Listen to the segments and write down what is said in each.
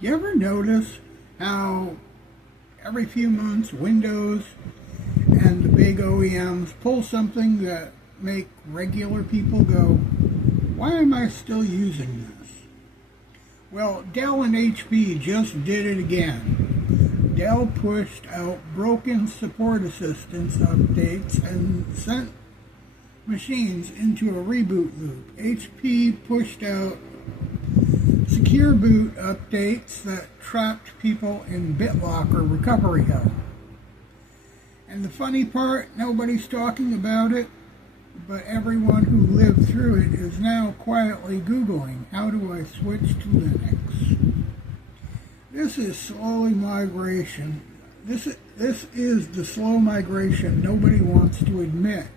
You ever notice how every few months Windows and the big OEMs pull something that make regular people go, why am I still using this? Well, Dell and HP just did it again. Dell pushed out broken SupportAssist updates and sent machines into a reboot loop. HP pushed out secure boot updates that trapped people in BitLocker recovery hell. And the funny part, nobody's talking about it, but everyone who lived through it is now quietly Googling, how do I switch to Linux? This is slowly migration. This is the slow migration nobody wants to admit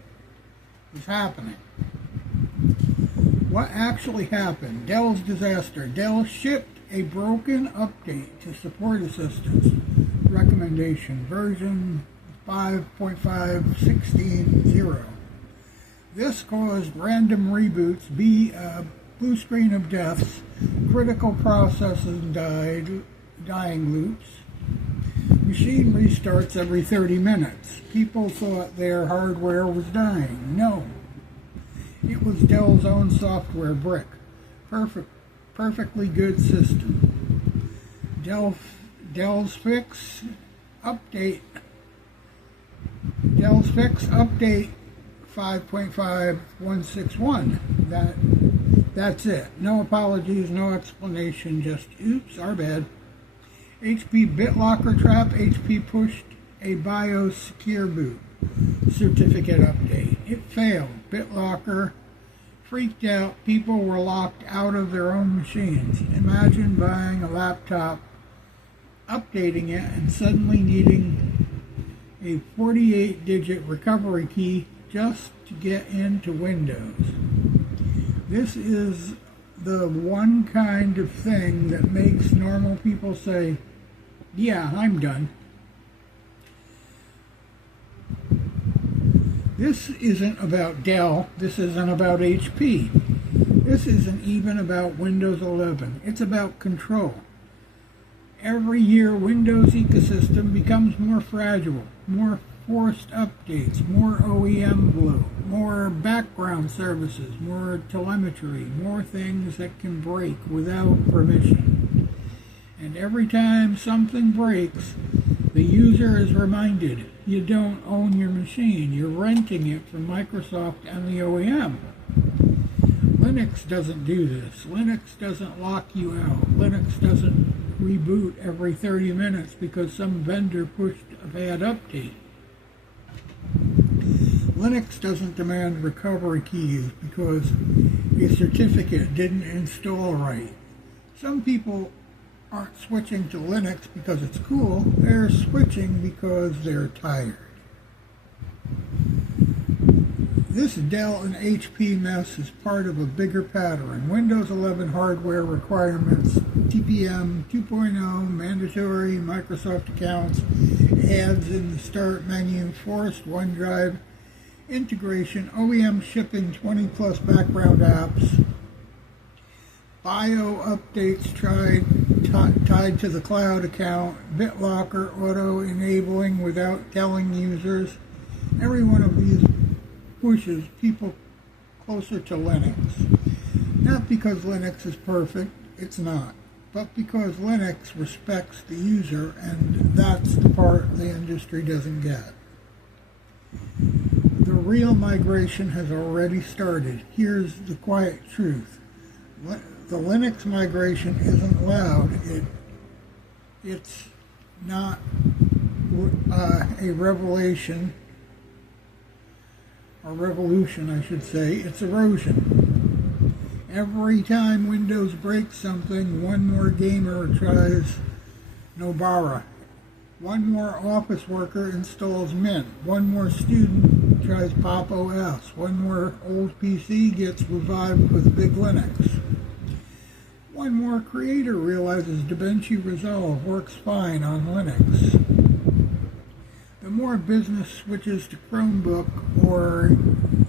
is happening. What actually happened? Dell's disaster. Dell shipped a broken update to SupportAssist recommendation version 5.5.16.0. This caused random reboots, blue screen of deaths, critical processing dying loops, machine restarts every 30 minutes. People thought their hardware was dying. No. It was Dell's own software brick. Perfectly good system. Dell's Fix update 5.5161. That's it. No apologies, no explanation, just oops, our bad. HP BitLocker trap. HP pushed a BIOS secure boot certificate update. It failed. BitLocker freaked out. People were locked out of their own machines. Imagine buying a laptop, updating it, and suddenly needing a 48-digit recovery key just to get into Windows. This is the one kind of thing that makes normal people say, yeah, I'm done. This isn't about Dell. This isn't about HP. This isn't even about Windows 11. It's about control. Every year, Windows ecosystem becomes more fragile, more forced updates, more OEM bloat, more background services, more telemetry, more things that can break without permission. And every time something breaks, the user is reminded, you don't own your machine, you're renting it from Microsoft and the OEM. Linux doesn't do this. Linux doesn't lock you out. Linux doesn't reboot every 30 minutes because some vendor pushed a bad update. Linux doesn't demand recovery keys because a certificate didn't install right. Some people aren't switching to Linux because it's cool. They're switching because they're tired. This Dell and HP mess is part of a bigger pattern. Windows 11 hardware requirements, TPM 2.0, mandatory Microsoft accounts, ads in the start menu, forced OneDrive integration, OEM shipping 20 plus background apps, bio updates tied to the cloud account, BitLocker auto-enabling without telling users. Every one of these pushes people closer to Linux. Not because Linux is perfect, it's not, but because Linux respects the user, and that's the part the industry doesn't get. The real migration has already started. Here's the quiet truth. The Linux migration isn't loud. It's not a revolution, I should say. It's erosion. Every time Windows breaks something, one more gamer tries Nobara. One more office worker installs Mint. One more student tries Pop OS. One more old PC gets revived with Big Linux. One more creator realizes DaVinci Resolve works fine on Linux. The more business switches to Chromebook or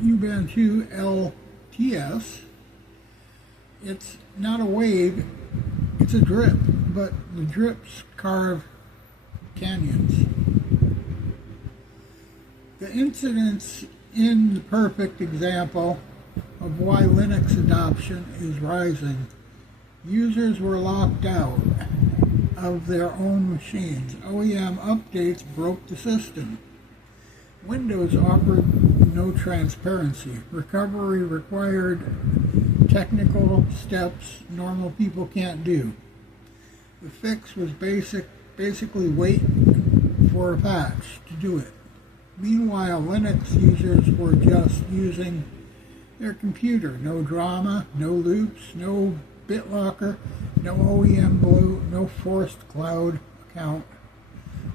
Ubuntu LTS, it's not a wave, It's a drip, but the drips carve canyons. The incidents in the perfect example of why Linux adoption is rising. Users were locked out of their own machines. OEM updates broke the system. Windows offered no transparency. Recovery required technical steps normal people can't do. The fix was basically wait for a patch to do it. Meanwhile, Linux users were just using their computer. No drama, no loops, no BitLocker, no OEM Blue, no forced cloud account.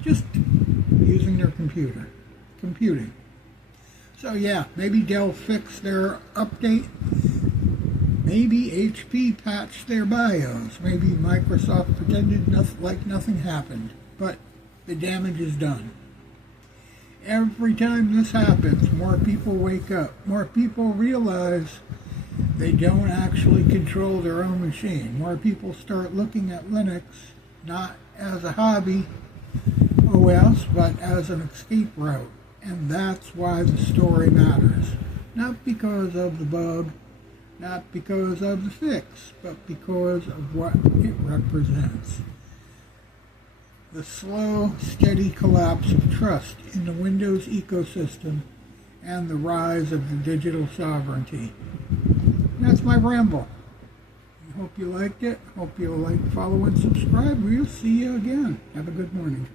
Just using their computer. Computing. So yeah, maybe Dell fixed their update. Maybe HP patched their BIOS. Maybe Microsoft pretended like nothing happened. But the damage is done. Every time this happens, more people wake up. More people realize they don't actually control their own machine. More people start looking at Linux not as a hobby OS, but as an escape route. And that's why the story matters. Not because of the bug, not because of the fix, but because of what it represents. The slow, steady collapse of trust in the Windows ecosystem and the rise of the digital sovereignty. That's my ramble. I hope you liked it. Hope you'll like, follow, and subscribe. We'll see you again. Have a good morning.